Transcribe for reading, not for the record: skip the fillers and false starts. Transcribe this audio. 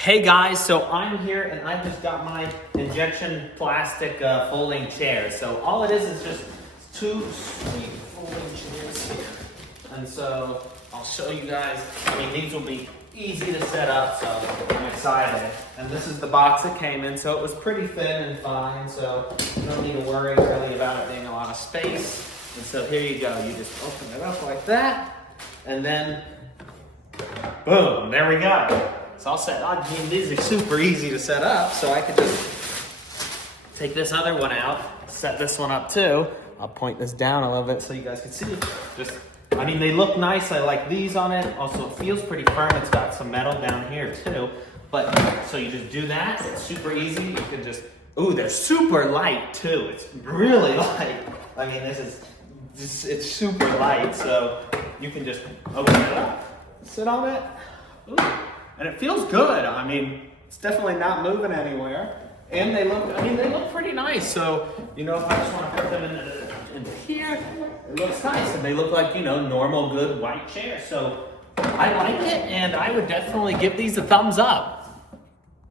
Hey guys, so I'm here and I just got my injection plastic folding chair. So all it is just two sweet folding chairs here. And so I'll show you guys. I mean, these will be easy to set up, so I'm excited. And this is the box it came in, so it was pretty thin and fine, so you don't need to worry really about it being a lot of space. And so here you go. You just open it up like that, and then boom, there we go. It's all set. I mean, these are super easy to set up, so I could just take this other one out, set this one up too. I'll point this down a little bit so you guys can see. I mean, they look nice. I like these on it. Also, it feels pretty firm. It's got some metal down here too. But, so you just do that. It's super easy. You can just, ooh, they're super light too. It's really light. I mean, it's super light, so you can just open it up, sit on it. Ooh. And it feels good. I mean, it's definitely not moving anywhere. And they look pretty nice. So, if I just want to put them into here, it looks nice. And they look like, normal, good white chairs. So I like it, and I would definitely give these a thumbs up.